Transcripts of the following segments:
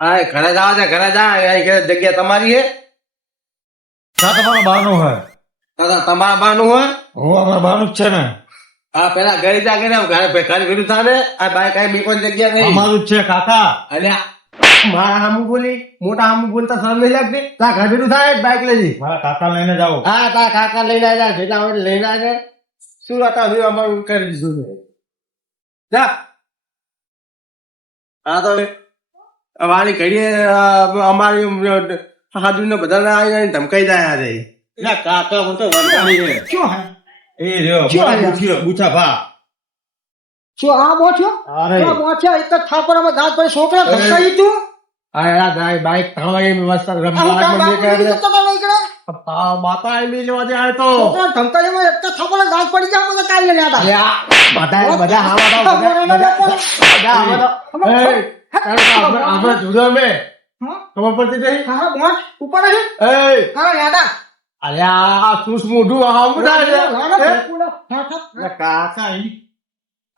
હા ઘરે જાવ છે ઘરે જા જગ્યા તમારી હે ના તમારા બાનું હે તમારા બાનું હોય હું અમારા બાનું જ છે ને હા પેલા ઘરે જા ઘરે ઘરે ભેડું થાને આ બાઈક કઈ બીકોન જગ્યા નહીં અમારું જ છે કાકા. અને મારા હામું બોલી મોટા હામું બોલતા સામે લાગતી તા ઘર ભેડું થાય બાઈક લઈ મારા કાકા લઈને જાઓ. હા તા કાકા લઈને આવ્યા જેટલા હોય લઈને આવ્યા શું હતા શું અમારું કરી દીધું છે જા હા તો અમારી ઘડીએ અમારી હાજુ ને બધા આવીને ધમકાઈ જાય રે ના કાકા હું તો વરસાદી છે શું હે એ રહ્યો શું મોટા આવ્યા? બુઠિયો, બુઠા ભા. શું આ બોછો અરે આ બોછો એક જ થાપડામાં દાંત પડી છોકરા ધમકાઈ તું આ યાર બાઈક થવાની મસ્ત આવું રમવા કામ મંદિર બાપુ કરે કીધું તો તમે નીકળે માતા એમની લેવા જાય તો છોકરા ધમકાઈમાં એક જ થાપડામાં દાંત પડી જાય બધા કાલ લઈને આતા બધા બધા આપણે જુદો અમે ખબર પડતી નહીં હા બોચ ઉપર હે એ હા યાદા અરે આ શું મોઢું આમ હા કાકા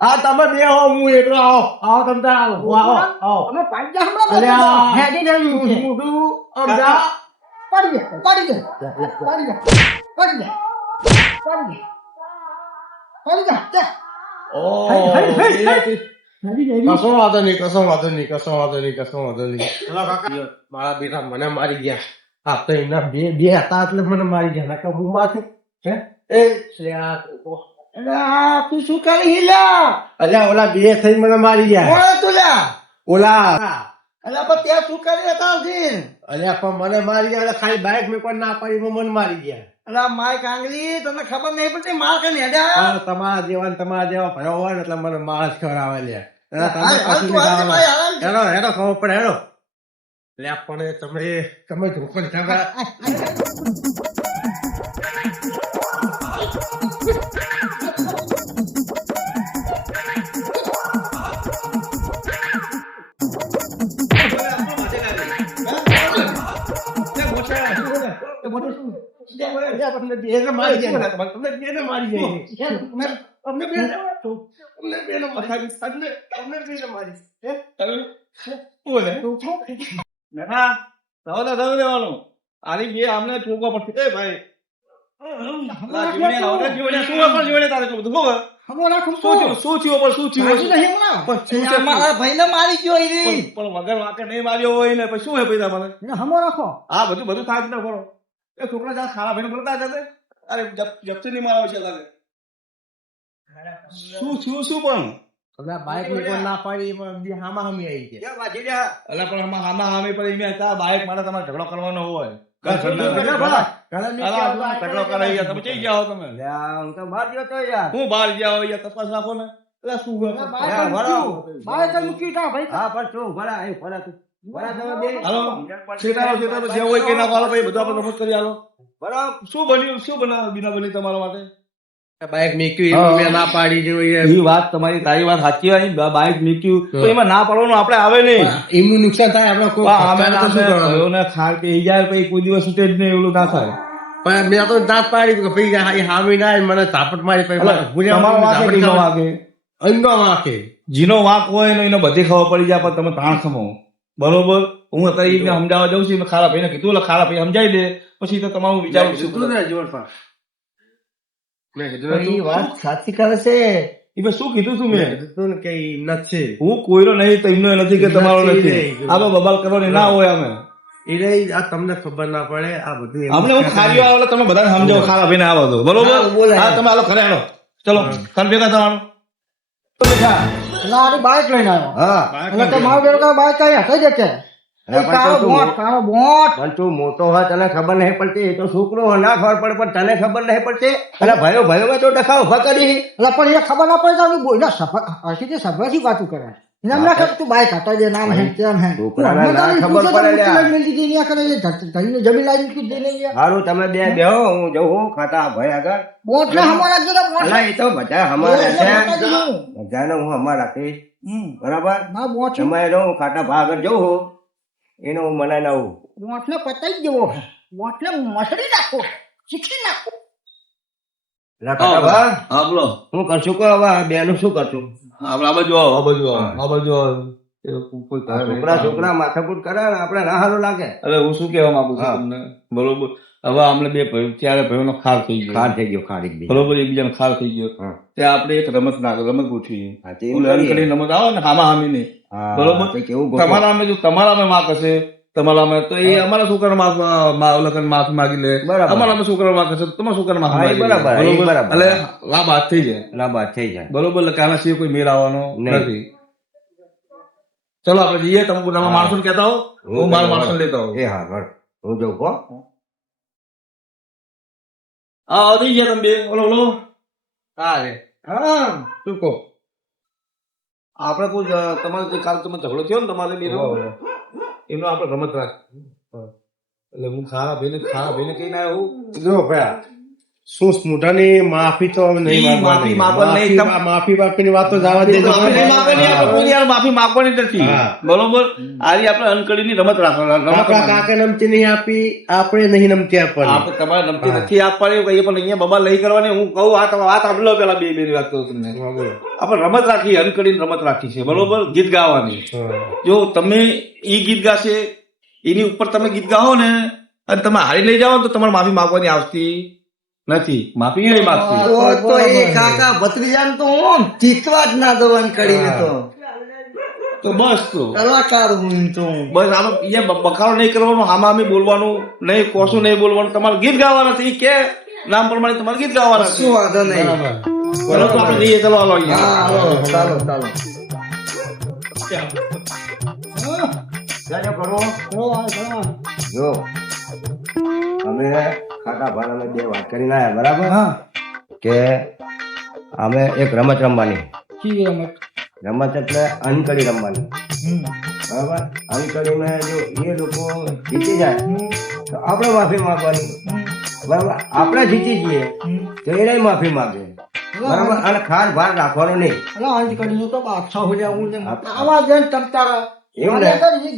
આ તમે બે હો હું એકલો આવો તમે આવો આવો અમે પાંજા અરે આ હમણાં હેડી શું દેવી મોઢું આમ જા પડી ગયા પડી ગયા પડી ગયા પડી ગયા પડી ગયા પડી ગયા ઓ હઈ, હઈ, હઈ. હેડી દેવી કશો વાંધો નહીં કશો વાંધો નહીં કશો વાંધો નહીં કશો વાંધો નહીં મારા બેટા મને મારી ગયા આ તો એના બે બે હતા એટલે મને મારી ગયા નકર હું માથું હે એ શ્રેયા અલા તું શું કરી હિલા અલ્યા ઓલા બે થઈ મને મારી ગયા ઓય તુલા ઓલા અલા પણ ત્યાં શું કરી હતા જી અલ્યા પણ મને મારી ગયા એટલે ખાલી બાઈક મેં કોઈ ના પાડી મને મારી ગયા અલા માય કાંગલી તને ખબર નહીં પડતી માર કે નેડા પણ તમારા જેવા ભયો હોય ને એટલે મને માણસ ખવડાવે લ્યા તમે હાલ તું હાલ ભાઈ હાલ હેડો હેડો ખબર પડે હેડો લે પણ તમે ધોકન ખબર તમને બેને મારી જાય તમને બેને મારી જાય તમને બેને મારી તમને બેને મારી હે તમે બોલે બેટા, સવાલ થયું લેવાનું. આની બે આમને ટોકવા પડશે. એ ભાઈ, લા જીવડે લાવો ને, જીવડે શું હોય પણ જીવડે તારે શું બધું બોલ. હમોલા શું થયું? શું થયું? પણ શું થયું? મારી નહીં હમણાં પણ શું છે? મારા ભાઈને મારી ગયો ઈ પણ વગર વાંકે નહીં માર્યો હોય ને પછી શું હે પૈસા મને? ને હમો રાખો આ બધું થાય જ ને ભણો. એ છોકરા જા ખારા ભાઈને બોલતા જતે. અરે જપ્તી નહીં મારા વિશે તારે. શું પણ? બાઈક ની કોઈ ના પાડી પણ હામા હામી આવી ગયા અલા પણ આમાં હામે પર એમ હતા બાઈક માટે તમારે ઝઘડો કરવાનો હોય. ઝઘડો કરાઈ ગયા તમે જઈ ગયા હો તમે. હું તો બહાર ગયો તો યાર હું બહાર ગયા હોય યાર તપાસ રાખો ને. એટલે શું હોય? બાય તો મૂકી તા ભાઈ હા પણ શું ભલા એ ભલા તું ભલા તમે બે હાલો છેટારો જે હોય કે ના હાલો ભાઈ બધું આપણે નફત કરી હાલો. બરાબર શું બન્યું? શું બનાવ બીના બની તમારા માટે? બાઈક મેક્યું મેં ના પાડી જોઈએ એ વાત તમારી તારી વાત સાચી હોય. બાઈક મૂક્યું તો એમાં ના પાડવાનું આપણે આવે નહીં. એમનું નુકસાન થાય આપણે કોઈ અમે ને ખાર કે જાય પછી કોઈ દિવસ છૂટે જ નહીં એવું ના થાય. પણ મેં તો દાંત પાડી કે ભાઈ હામી ના આવી, મને ઝાપટ મારી તમારો વાંક એ જીનો વાંક એ. અંગો વાંકે જીનો વાંક હોય ને એને બધી ખબર પડી જાય પણ તમે તાણ ખમો બરોબર. હું અત્યારે એને સમજાવવા જાઉં છું. મેં ખારા ભાઈને કીધું એટલે ખારા ભાઈ સમજાવી દે પછી તો તમારું વિચારું છું. મેં કીધું વાત સાચી કરે છે એ શું કીધું છું મેં? કીધું કે નથી હું કોઈનો નહીં તો એમનો નથી કે તમારો નથી. આ બબાલ કરવાની ના હોય અમે. એ રહી આ તમને ખબર ના પડે આ બધું આપણે હું ખારીઓ આવે તમે બધાને સમજાવો ખારા ભાઈને આ બધું બરોબર. હા તમે હાલો ઘરે હાલો ચલો કન ભેગા થવાનું. લારી બાઈક લઈને આવ્યો હા એટલે તો મારો બેટો બાઈક કઈ હટાઈ જશે કાળો બોટ પણ તું મોટો હોય તને ખબર નહીં પડતી એ તો છોકરો હોય ના ખબર પડે પણ તને ખબર નહીં પડતી અને ભાઈઓ ભાઈઓ તો ડખા ઉભા કરી એટલે પણ એ ખબર ના પડે તો આપણે બોયના હસીથી સભ્યથી વાતું કરે એમ ના ખબર તું બાઈક હટાઈ દે નામ હે તેમ હે છોકરાને ના ખબર પડે જમીન લાવી દે નહીં સારું તમે બે બેહો હું જઉં ખાતા ભાઈ આગળ બોટ ને હમારા જેલા બોટ અલા એ તો બધા અમારા છે બધાને હું અમાર રાખીશ બરાબર ના બોટ તમે રહો ખાટા ભાઈ આગળ જવું એનો હું મનાઈ લાવું બોટ ને પતાઈ દેવો બોટ ને મસળી નાખો શીખી નાખો ખાટા ભાઈ હા બોલો. હું કરશું કહો હવે બેનું શું કરશું આપણે આ બાજુ આવો આ બાજુ આવો આ બાજુ આવો. એ કોઈ ઘર નહીં. છોકરા છોકરા માથાકૂટ કરે ને આપણે ના સારું લાગે. અરે હું શું કહેવા માંગુ છું હા. તમને, બરોબર? હવે અમને બે ભાઈ, ત્યારે ભાઈઓનો ખાર થઈ ગયો, ખાર થઈ ગયો, ખાર એકબીજા. બરોબર, એકબીજાનો ખાર થઈ ગયો. હા. ત્યાં આપણે એક રમત ગોઠવીએ. હા, તે ઓલી અનકડી રમત આવે ને હામા હામી ની, હા, બરોબર? તો કેવું ગોઠવો. તમારામાં જો તમારામાં માક હશે, તમારામાં તો એ અમારા છોકરાનો માફી માગી લે, બરાબર. અમારામાં છોકરાનો માક હશે તો તમારા છોકરાનો માફી હા, એ માગી લે. બરાબર, એ બરોબર? બરાબર. એટલે આ વાત થઈ જાય, ના બાત થઈ જાય. બરોબર? એટલે આના સિવાય કોઈ મેળ આવવાનો નહીં. નથી. ચલો આપણે જઈએ, તમે તમારા માણસોને કહેતા હો, હું મારા માણસોને લેતા હોઉં. એ હા બરાબર. હું જઉં કો. હા, થઈ ગયા તમે બે. ઓલો હા રે, હા, શું કહો? આપણે કોઈ તમારે જે કાલ તમે ઝઘડો થયો ને તમારે બે એનો આપણે રમત રાખ. એટલે હું ખારા ભાઈને કહીને આવ્યો હું. જો ભયા, શું મોઢાની માફી તો હવે નહીં ઈ માફી માંગવાની નહીં. માફી બાફીની વાત તો જવા દે. માફી નહીં માંગવાની, આપણે કોઈ યાર માફી માંગવાની જ નથી. હા. બરોબર? આજે આપણે અનકડીની રમત રાખવાની. આપણા કાકા નમતી નહીં આપી, આપણે નહીં નમતી આપવાની. આપણે તમારે નમતી નથી આપવાની કહીએ, પણ અહીંયા બબાલ નહીં કરવાની. હું કહું આ તમે વાત સાંભળો પેલા બે વાત કહું તમને. હા, બોલો. આપણે રમત રાખી, અનકડીની રમત રાખી છે, બરોબર? ગીત ગાવાની. હા. જો તમે ઈ ગીત ગાશે, એની ઉપર તમે ગીત ગાઓ ને અને તમે હારી લઈ જાઓ ને તો તમારે માફી માંગવાની આવતી નથી. માફી નહીં માંગતી. તો એ કાકા ભત્રીજાને તો હું જીતવા જ ના દઉં કરીને તો બસ તો કલાકાર હું તો બસ આમાં અહીંયા બખાડો નહીં કરવાનો, હામામી બોલવાનું નહીં, કોશું નહીં બોલવાનું. તમારે ગીત ગાવાના છે, ઈ કે નામ પ્રમાણે તમારે ગીત ગાવાના છે. શું વાંધો નહીં. બરોબર? તો આપણે જઈએ, ચલો હાલો અહીંયા. હા, હાલો, ચાલો ચાલો જાજો કરો. જો અમે કાકા ભાણાને બે વાત કરીને આવ્યા, બરાબર? હા કે અમે એક રમત રમવાની. કી રમત રમત એટલે અનકડી રમવાની, બરાબર? અનકડીમાં જો એ લોકો જીતી જાય તો આપણે માફી માંગવાની, બરાબર? આપણે જીતી જઈએ તો એને માફી માંગે, બરાબર? અને ખાર ભાર રાખવાનો નહીં. આજ કરીને તો પાછા હુલ્યા હું આવા જઈને તમતારા એવું ને?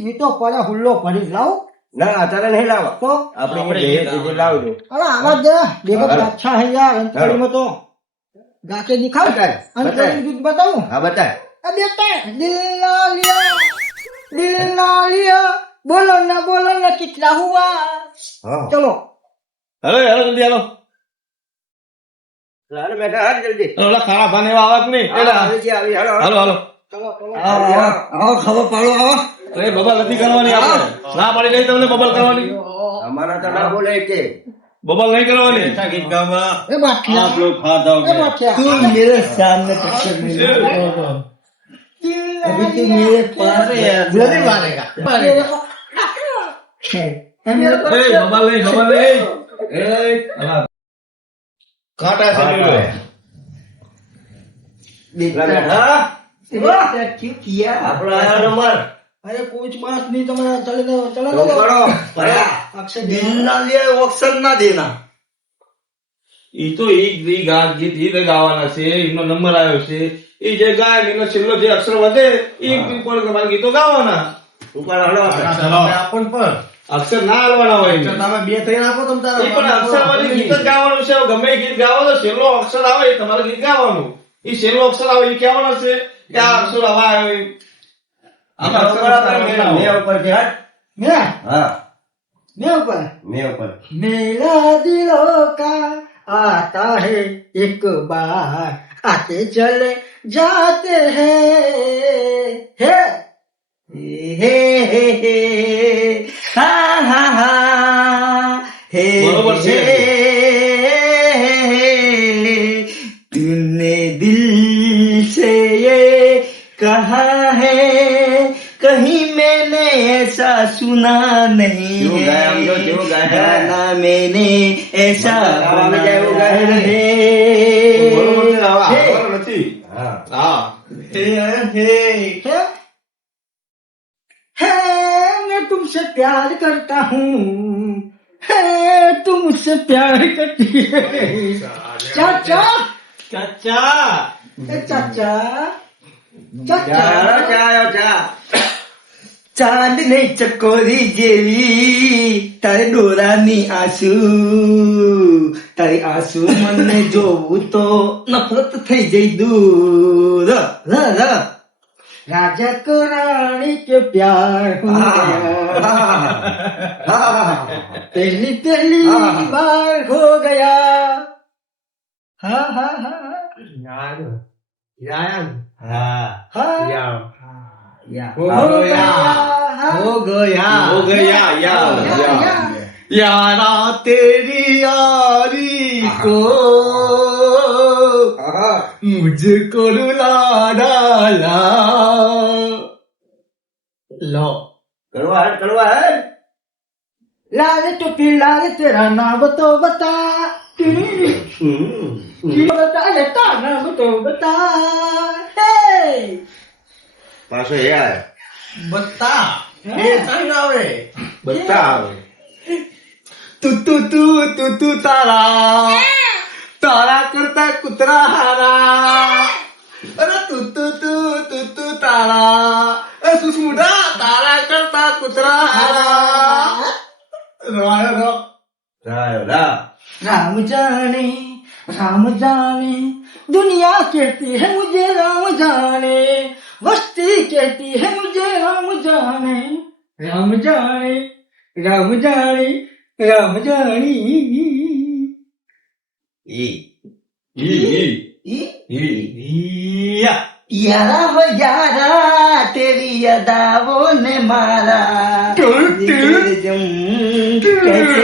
ગીતો પડે હુલ્લો પડી લાવ ના અત્યારે નહીં લાવવા, તો આપણે જે લાવજો. અરે આવા જ દેખો અચ્છા હે યાર અંતરીમાં તો ગાકે દિખાવ બતાય, અંતરી ગીત બતાવું હા બતાય. अब देखते हैं दिल ना लिया बोलो ना कितना हुआ હા. चलो હેલો હેલો, જલ્દી હાલો. હાલો બેટા, હાલ જલ્દી. ઓલા ખારા ભાને એવા આવે કે નહીં? હાલો, આવી જી, આવી, હાલો, હાલો. હાલો હાલો. चलो आओ खबर पालो आओ અરે બબાલ નથી કરવાની આપણે. ના પાડી નહીં તમને બબાલ કરવાની. અમારા તો ના બોલે કે બબાલ નહીં કરવાની. ए बाठिया ए बाठिया तू मेरे सामने पिक्चर में अभी तू मेरे पास जल्दी मारेगा એ બબાલ નહીં, બબાલ નહીં. હા. કાંટા છે લીલો. લા બેટા, क्यों किया આપણો આયો નંબર. अरे कुछ बात नहीं तुम्हारा चले जाओ चलो તો કરો. अक्षय दिल लिए ऑप्शन ना देना ઈ તો ઈ ગીત ગાવાના છે, એમનો નંબર આવ્યો છે. ઈ જે ગાય એનો છેલ્લો જે અક્ષર વધે એ પર તમારે ગીતો ગાવાના. ઉપાડો, હાલો. अपन पर અક્ષર ના હાલવાના હોય એમ. તમે બે થઈ નાખો તમ ઈ પણ અક્ષરવાળી ગીત જ ગાવાનું છે. ગમે એ ગીત ગાવો તો છેલ્લો અક્ષર આવે એ તમારે ગીત ગાવાનું. ઈ છેલ્લો અક્ષર આવે એ કહેવાનો છે કે આ અક્ષર હવા આવે. આમાં અક્ષર આપણે મેળ આવે. મેં ઉપર છે, હાલ. मैं હા, मैं ऊपर મેં ઉપર. मेरा दिलों का आता है एक बार आते चले जाते हैं हे हा हे बरोबर છે. तूने दिल से ये कहा है कहीं मैंने ऐसा सुना नहीं जो गाया हम तो, जो गाया है। गाना मैंने ऐसा गावा में जाए वो गाया बना है। બરોબર છે, આવા है હાલવાનું નથી. હા. હા. है मैं तुमसे प्यार करता हूँ है तुम मुझसे प्यार करती है चाचा ચાચા ए चाचा ચા, चाचा ચા આવ્યો, ચા. ચાંદ ને ચકોરી જેવી તારે ડોરાની આંસુ તારી આંસુ મને જોવું તો નફરત થઈ જઈ દૂર राजा को रानी के प्यार हो गया पहली पहली बार हो गया हाँ हाँ हाँ યાર हाँ યાર हो गया हो गया हो गया यार यारा तेरी यारी को मुझको रुला डाला लो કરવા હે लाल टोपी लाल तेरा नाम तो बता बता लेता नाम तो बता પાછો યાર बता એ સાઈ આવે બતા આવે તું તારા તારા કરતા કૂતરા હારા અરે તું તારા એ સુસુડા તારા કરતા કૂતરા હારા राम जाने दुनिया कहती है मुझे राम जाने वस्ती कहती है मुझे राम जाने राम जाने राम जाने राम जाने यारा हो यारा तेरी अदाओं ने मारा कैसे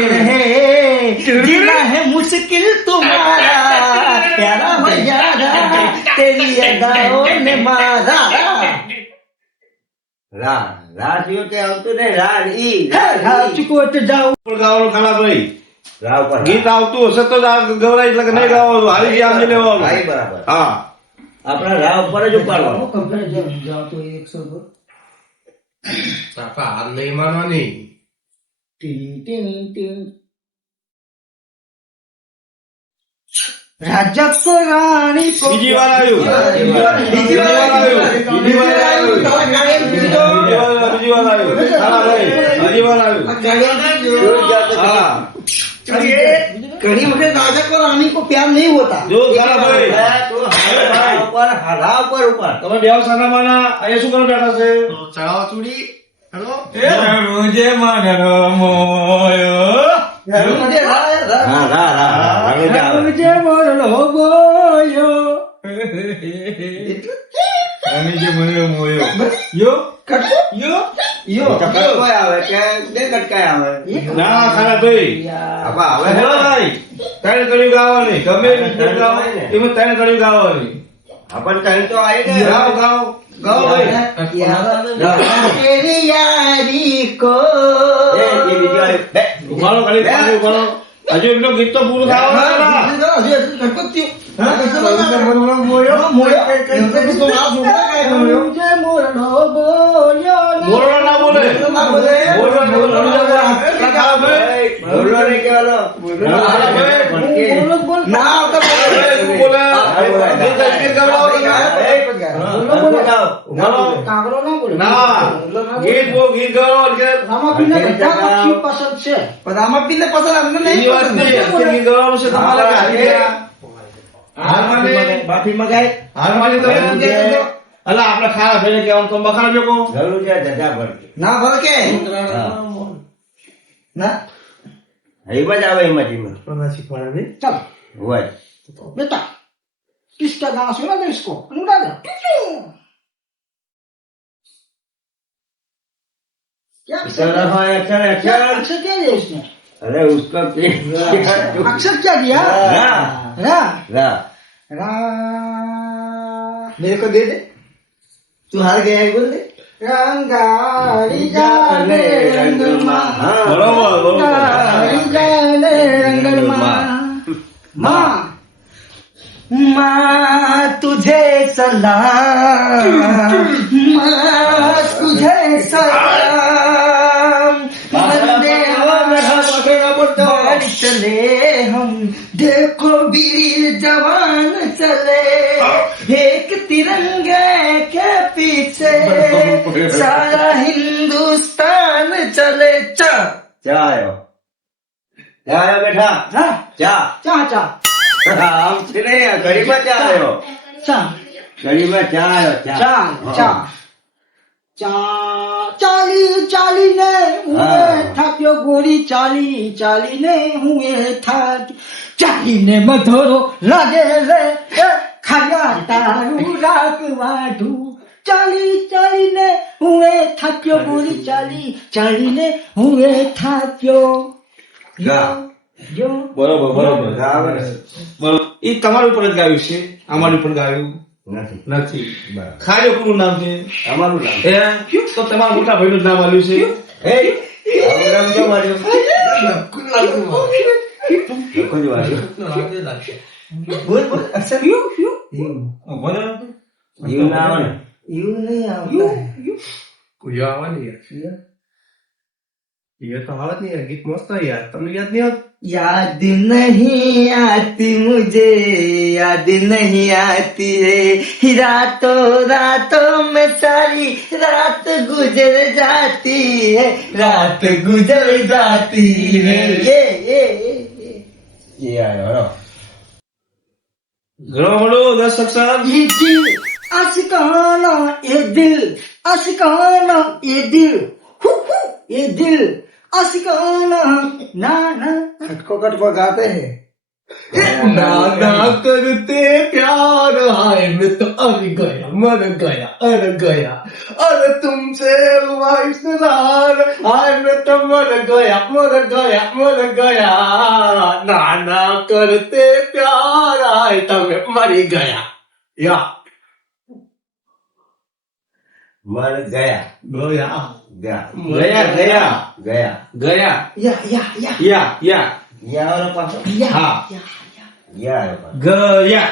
रहे जीना है मुश्किल तुम्हारा प्यारा हो यारा तेरी अदाओं ने मारा રા સિવાય કે આવતું નહીં રા ઈ રાજકોટ જાઉં ગાવાનું ખાલા ભાઈ રાવ પર ગીત આવતું હશે તો જ આ ગવરાય એટલે કે નહીં ગાવાનું હારી ગયા આમ લેવાનું ભાઈ બરાબર હા આપણા રાવ પર જ ઉપાડવાનું જાઉં તો 100 સાપા હાલ નહીં માનવાની राजा को रानी को બીજી વાર આવ્યું બીજી વાર આવ્યું બીજી વાર આવ્યું બીજી વાર આવ્યું હા ભાઈ બીજી વાર આવ્યું હા कड़ी वक्त राजा को रानी को प्यार नहीं होता જો ખાલા ભાઈ રાવ પર ઉપર તમે બેવ સાના માના અહીંયા શું કરવા બેઠા છે ચડાવ ચૂડી હેલો મુજે માનરો મોયો હા રા मुझे बोलो बोयो મુજે માનરો મોયો યો યો યો કટકાય આવે કે બે કટકાય આવે ના ખાલા ભાઈ આપા હવે હવે ભાઈ તારે કડી ગાવાની ગમે રીતે ગાવ એમાં તારે કડી ગાવાની આપણ કઈ તો આવી ને ગાવ ગાવ ગાવ ભાઈ तेरी यारी को એ બીજી વાળી બે ઉભારો ખાલી પાછું ઉભારો હજુ એકનો ગીત તો પૂરું થવાનું मुझे मोरनो बोलो બોલો ના બોલે બોલો ના બોલે ખાલા ભાઈ બોલો નહીં કહેવાનો ખાલા ભાઈ बोल ના આવતા તું બોલે ગીત ગીત ગાવ कागरो ना बोले ના ગીત બો ગીત ગાવ કે रामापीर ने બધા પક્ષી પસંદ છે રામાપીર ને પસંદ અમને એ વાત નહીં અત્યારે ગીત ગાવાનું છે તમારે કે હારી ગયા હાર માને માફી મગાય હાર માને તમે અલા આપણે ખારા ભાઈને કહેવાનું તો બખાડા બેકો જરૂર છે જજા પર ના ભર કે ના હિંમત આવે હિંમત चल હોય बेटा किसका गाना सुना दे इसको अनुराग क्या चल रहा है अक्षर क्या अक्षर अक्षर क्या दिया उसने अरे उसका अक्षर क्या दिया रा रा रा रा मेरे को दे दे तू हार गया है बोल दे रंगारी जाने रंगमा બરોબર બરોબર रंगारी जाने रंगमा माँ माँ तुझे सलाम माँ तुझे सलाम वंदे मातरम चले हम देखो वीर जवान चले एक तिरंगे के पीछे सारा हिंदुस्तान चले चा जायो जायो बेटा हाँ जा चा चा हम से नहीं घड़ी में जा रहे हो चा घड़ी में जा आयो चा चा ચાલીને હું હા. થાક્યો ગોરી ચાલીને હું થાક્યો ચાલીને મધોરો લાગે રે ખાયા તારું રાખવાઢું ચાલીને હું થાક્યો ગોરી ચાલીને હું થાક્યો ગા. જો બરોબર બરોબર બરાબર બરોબર એ તમારી ઉપર જ ગાયું છે અમારી ઉપર ગાયું નથી નથી બરાબર. ખાજો કોનું નામ છે અમારું નામ એ તો તમારા મોટા ભાઈનું જ નામ આવ્યું છે એ આવું નામ કેમ આવ્યું? લખું જ આવ્યું. બોલ અક્ષર યુ બોલો એવું ના આવે ને. એવું નહીં આવતા કોઈ આવવાની યાર ये तो हालत नहीं है गीत मस्त है यार तुमने याद नहीं आता याद नहीं आती मुझे याद नहीं आती है रातों में सारी रात गुजर जाती है रात गुजर जाती है ये એ આવ્યો હરો. ઘણો ઘણો 10 અક્ષર ये दिल आशिकाना ये दिल आशिकाना ये दिल हु, हु, ये दिल आशिकाना ना ना कटको गाते हैं ना ना करते प्यार हाय मैं तो अर गया मर गया अरे तुमसे हुआ इकरार हाय मैं तो मर गया ना ना करते प्यार हाय तमे मरी ગયા યા મર ગયા ગયા ગયા ગયા ગયા ગયા ગયા या या યા યા યા વાળો પાછો या હા યા આવ્યો પાછો. ગયા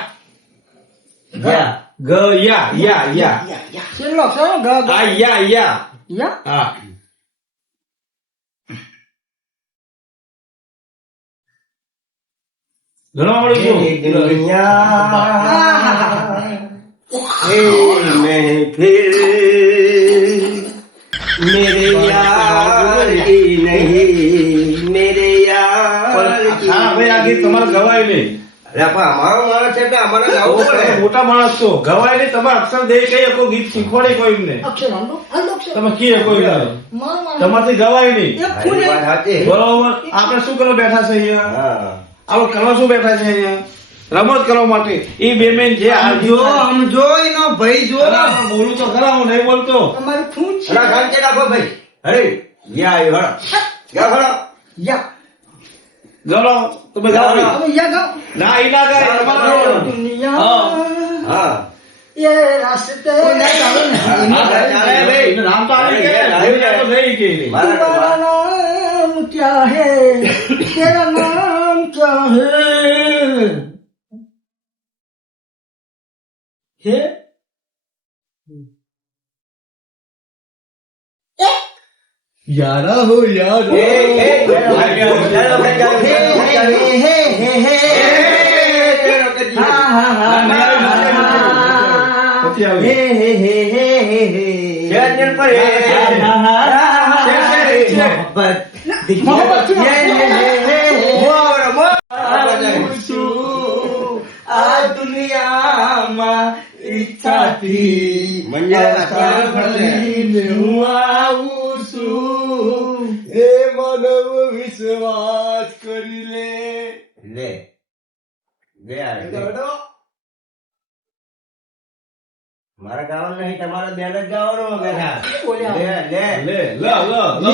ગયા ગયા યા યા या चलो चलो गा આ યા યા या હા ઘણો મળ્યો ये दुनिया ये महफिल मेरे यार की नहीं मेरे यार की હા ભાઈ આ ગીત તમારે ગવાય નહીં અરે પણ અમારો માણસ છે એટલે અમારે ગાવું તમે પડે. મોટા માણસ છો ગવાય નહીં તમે અક્ષર દે કઈ શકો ગીત શીખવાડે કોઈ એમને अक्षर हम लोग अक्षर તમે કી શકો એમને मामा તમારથી ગવાય નહીં ये તારી फूल વાત સાચી. બરોબર આપણે શું કરવા બેઠા છે અહીંયા હા. આપણે કરવા શું બેઠા છે અહીંયા રમત કરવા માટે એ બે મેન જે આ जो हम जो इनो भाई जो અરે આપણે બોલું તો ખરા હું નહીં બોલતો हमारे खून અલા ઘંટે રાખો ભાઈ. અરે યા આવ્યો હળો. યા હળો. या ગણો તમે ગાઓ નહીં. अब या गाओ ના એ ના ગાય તમારે ગાવાનું. दुनिया હા ये रास्ते હા, ચાલે ભાઈ. નામ તો આવી કે નહીં જાય તો નહીં કે નહીં. तुम्हारा नाम क्या है तेरा नाम क्या है यारा हो यार એ, એ, ચાલો ભાઈ, ચાલો, ચાલો, ચાલો, ચાલો. ચાલો, કજી. પછી આવી. છે, છે, પર એ, मोहब्बत મોર, મોર. आ दुनिया में इच्छा थी મંજિલા ફરજે. હું આવું છું એ માનવ વિશ્વાસ કરી લે લે ગયા લે. મારે ગાવાનું નહીં તમારે બેન જ ગાવાનું બેઠા બોલ્યા. લે લે લે લ લ લ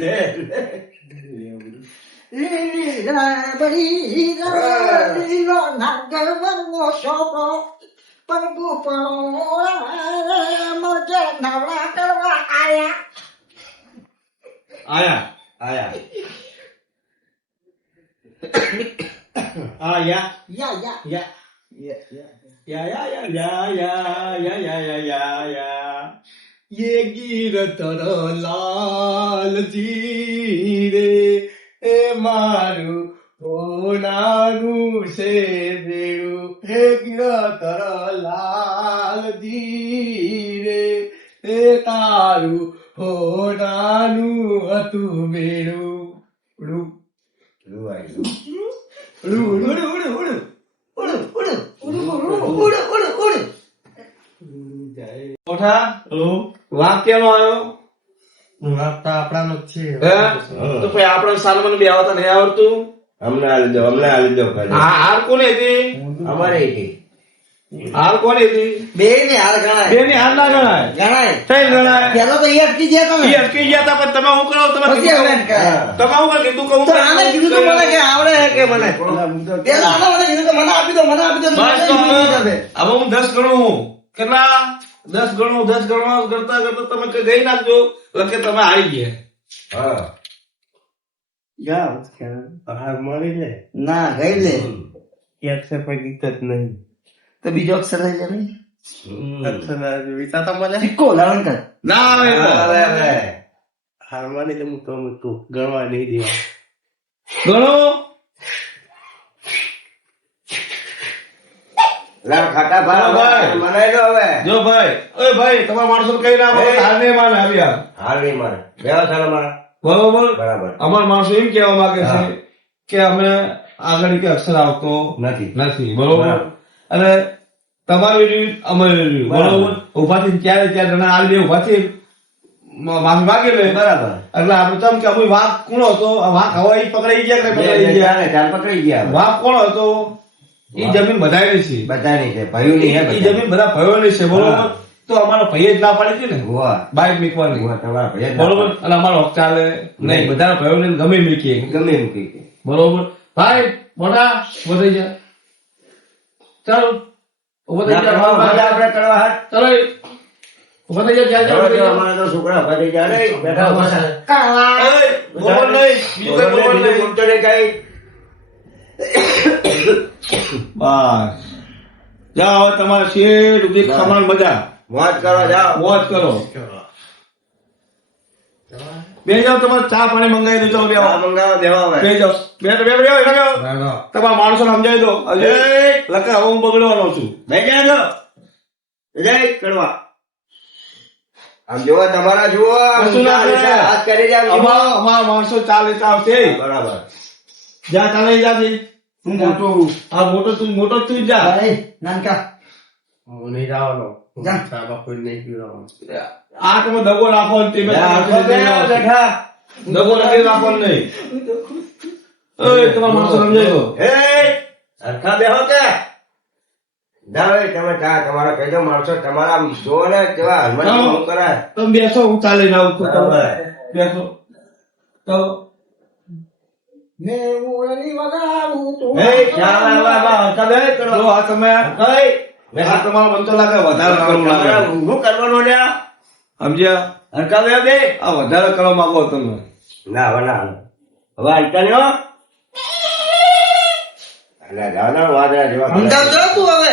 લે લે. આયા આયા આ યા या या યા યા યા યા યા યા યા યા યા યા ये गिरत लालજી રે એ મારું હોનાનું છે બેડું હે ગિરત લાલજી રે એ તારું હોનાનું હતું બેડું ઉડું લુવાઈ ઉડું ઉડું उड़ उड़ उड़ उड़ उड़ उड़ उड़ उड़ મોટા વાંક કેનો આવ્યો આપણાનો જ છે હે? તો પછી આપણે સાલમાં બે આવતા નહીં આવડતું અમને આલી દો ખાલી. હા હાર કોને હતી અમારે હતી. હાર કોને હતી બે ને હાર ગણાય બે ની હાર ના ગણાય ગણાય થઈ ગણાય પેલો તો એ અટકી ગયા તમે ઈ અટકી ગયા તા પણ તમે શું કરો તમે પછી હવે એમ કહે. તમે શું કરો કીધું કહું તો આને કીધું તો મને કે આવડે હે કે મને પેલા આને મને કીધું કે મને આપી દો બસ તો મને હવે હું 10 ગણું કેટલા 10 ગણું કરતા કરતા તમે કે ગઈ નાખજો એટલે કે તમે આવી ગયા હા હાર મળી જાય. ના ગઈ લે અક્ષર પર ગીત જ નહીં. તો બીજો અક્ષર લઈ લે ને. અક્ષર વિચારતા મને સિક્કો લાવણ કર ના આવે તો. હવે હાર માની લે હું તો ગણવા નહીં દેવા. ગણો લા ખાટા ભાઈ. ભાઈ મનાઈ લો હવે. જો ભાઈ ઓય ભાઈ તમારા માણસો કઈ ના બોલે હાર નહીં માને આવ્યા હાર નહીં મારે બેવા સાલા મારા. બરોબર બરાબર અમારા માણસો એમ કહેવા માંગે હા. છે કે અમે આગળ કે અક્ષર આવતો નથી. નથી બરોબર બરાબર. અને તમારી રીત અમારી રીત બરાબર. બરોબર ઉભા થઈને ક્યારે જણા આ બે ઉભા થઈ માફી માગે લે બરાબર. એટલે આપણે તમ કે અમે વાઘ કોણ હતો આ વાઘ હવા ઈ પકડાઈ ગયા કે પકડાઈ ગયા ચાર પકડી ગયા. વાઘ કોણ હતો ઈ જમીન બધાની છે બધાની છે ભયું નહીં હે ઈ જમીન બધા ભયોની છે બરોબર હા. તો અમારો ભાઈ જ ના પાડી હતી ને હોવા બાઈક મીકવાની હોવા તમારા ભૈયા બરોબર અને અમારો હક ચાલે નહીં બધા ભાઈઓ ને ગમે મીકીએ ગમે એમ કહી કે. બરોબર ભાઈ મોટા ઉભો થઈ જા ચાલો ઉભો થઈ ના જા કરવા માટે આપણે કરવા હાથ. ચાલો ઉભો થઈ જા ચાલો, ચાલો જો અમારા તો છોકરા ઉભા થઈ ગયા. અરે, બેઠા ઉભા થા. ગોબર નહીં બીજું કઈ ગોબર બીજું નહીં બોલતો નહીં કાંઈ. બસ જાઓ હવે તમારે શેઠ ઉભી ખમણ મજા મોજ કરો જાઓ. મોજ કરો બે જાઓ તમારે ચા પાણી મંગાવી દો ચાલો બે ચા આવો. મંગાવો, બેહો હવે. બે જાઓ તમારા માણસો સમજાવી દો અજય લખા હવે હું બગડવાનો છું બેઠા છો. જય કડવા. આમ જુઓ તમારા જુઓ કશું ના કરે. હાથ કરી દે આમ જુઓ. અમારા માણસો ચા લેતા આવશે બરાબર. જા ચાલે જાતી હું મોટો આ મોટો તું જા ભાઈ નાનકા હું નહીં જવાનો. જા. ચામાં કોઈ નહીં પીવાનો. આ તમે દગો રાખો ને તે બેઠા. દગો નથી રાખો નહીં ઓય તમારા માણસો સમજાવી દો એ સરખા બેહો કે જાઓ એ તમે ચા તમારા કહેજો માણસો તમારા આમ જુઓ ને કેવા હલવાના શું કરાય. તમે બેસો હું ચાલે જાઉં છું બરાબર. બેસો તો ને ઓળની વગાડું તો એ ચા લાવવા હરખા બે કરો. જો આ તમે એ આ તમારો બનતો લાગે વધારે કરવું લાગે તમારા ઊંઘું કરવાનું લ્યા. સમજ્યા હરખા બે બે. આ વધારે કરવા માંગો તમે ના હવે ના હવે હલકા નહીં હો. અલ્યા જાઓ ને વાદળા જેવા. સમજાવજો તું હવે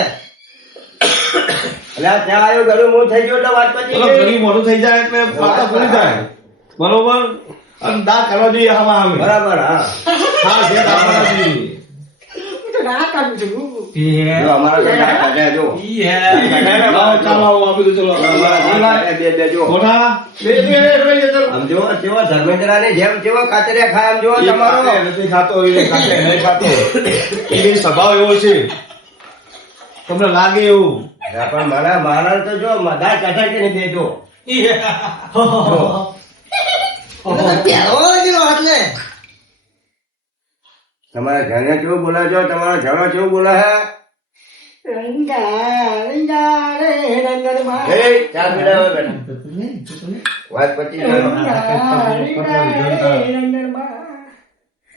અલ્યા ત્યાં આવ્યો ઘરું મોં થઈ ગયો એટલે વાત પતી ચલો ગઈ. ઘણી મોટું થઈ જાય એટલે વાર્તા પૂરી થાય બરોબર અને દા કરવા જોઈએ આમાં આવે બરાબર હા. હા જે દા કરવા જોઈએ હું તો ના કાઢું છું જો અમારા ઘરના કાઢ્યા જો. લાવો, ચાલો આવો, આપી દો, ચલો. અમારા ઘરના કાઢ્યા બે બે જો. મોટા બે ચલો. આમ જો કેવો ધર્મેન્દ્રની જેમ કેવો કાતરિયા ખાય આમ જો એ તમારો. ખાતે નથી ખાતો એ ખાતે નહીં ખાતો એ સ્વભાવ એવો છે તમને લાગે એવું હા, પણ મારા તો જો મધા કઠા કે નહીં દેજો. પહેરવાનો કીધો એટલે તમારા ઘરને કેવું બોલાવે છો તમારા ઘરો કેવું બોલાવે રંગા રંગા રે રંગનમાં એ ચા પીવડાવો બેટા. વાત પતી ગઈ.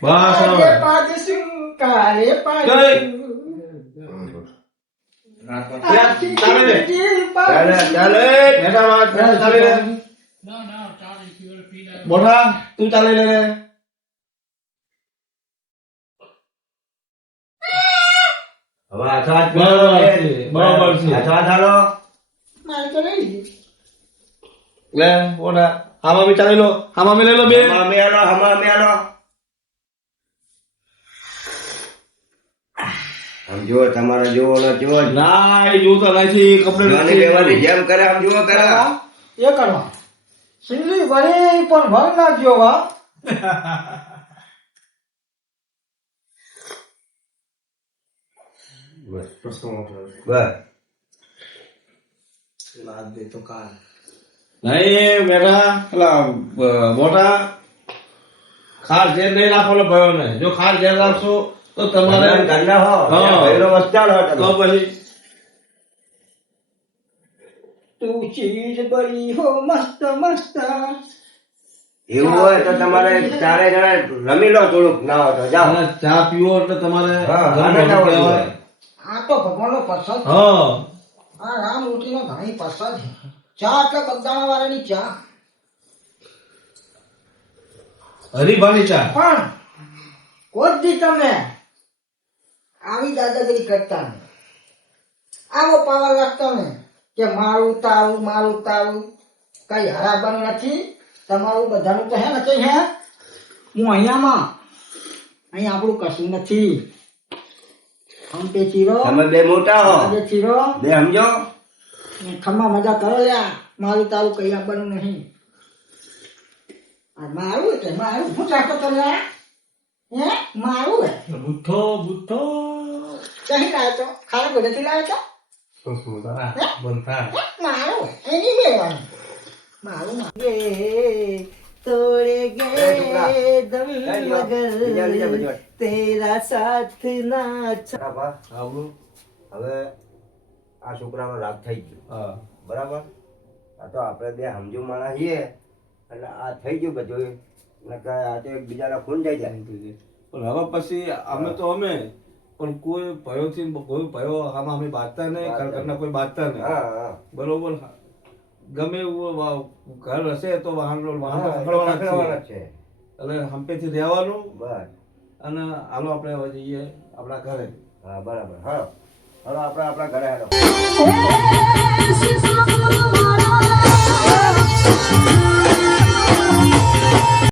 બસ હવે. કાલે જય. ચાલે ચાલે ચાલે. બેટા વાત ચાલે રે મોટા તું ચાલે લે રે હવે હાથો હાથ બરાબર છે, બરાબર છે. હાથો હાથ હાલો. મારે તો નહીં લે મોટા આમાં બી ચાલી લો આમાં બી લઈ લો બે હમણાં અમે હાલો, હમણાં અમે હાલો. આમ જુઓ તમારા જેવો ને જેવો જ. ના એ જોતા નથી કપડે નાની બેવાની જેમ કરે આમ જુઓ કરે. એ કરવા સિંગલી વળી પણ ભંગ ના થયો વા બસ. લાદ દે તો કાલ નહીં બેટા પેલા મોટા ખાસ ધ્યાન નહીં રાખો એટલે ભયો ને જો ખાસ ધ્યાન રાખશો તો તમારે ઘરના હો હા. ભાઈનો વસ્તાર હો તો તમે. પછી તું ચીજ બળી હો મસ્ત મસ્ત એવું હોય તો તમારે ચારે જણા રમી લો થોડુંક ના હોય તો જાઓ. અને ચા પીવો એટલે તમારે હા, ઘણું આનંદ આવવો કહેવાય. જોઈએ. આ તો ભગવાનનો પ્રસાદ હા આ રામ રોટીનો ઘણી પ્રસાદ છે. ચા એટલે બગદાણા વાળાની ચા હરીફાની ચા પણ કોઈ દી તમે આવી દાદાગીરી કરતા નહીં. આવો પાવર રાખતા ને કે મારું તારું કઈ હરાબન નથી. તમારું બધાનું તો હે ને કઈ હે હું અહીંયા આપણું કશું નથી. આમ તે ચીરો તમે બે મોટા હો આજે ચીરો બે સમજો. ને ખમ્મા મજા કરો લ્યા. મારું તારું કઈ આપવાનું નહીં. આ મારું એટલે મારું શું ચાખો તમે હે મારું હે બુઠ્ઠો બુઠ્ઠો ક્યાંથી લાવ્યો છો? ખાલી ઘરેથી લાવ્યો છો? બનતા મારું હે એની લેવાનું મારું ગે તોડે ગે દમ મગર તેરા સાથ ના બરાબર. આપણું હવે આ છોકરાનો રાગ થઈ ગયો હા બરાબર. આ તો આપણે બે સમજુ માણસ છીએ એટલે આ થઈ ગયું બધું. નકર આ તો એકબીજાના ખૂન થઈ જાય. પણ હવે પછી અમે તો અમે પણ કોઈ ભયોથી કોઈ ભયો આમાં અમે બાંધતા નહીં ઘરના કોઈ બાંધતા નહીં હા હા બરોબર ગમે એવું ઘર હશે તો વાહન હા, પકડવાના જ પકડવાના છીએ. જ છે. એટલે હંપેથી રહેવાનું બસ અને હાલો આપણે હવે જઈએ આપણા ઘરે હા બરાબર. હા હવે આપણે આપણા ઘરે હાલો. Yes,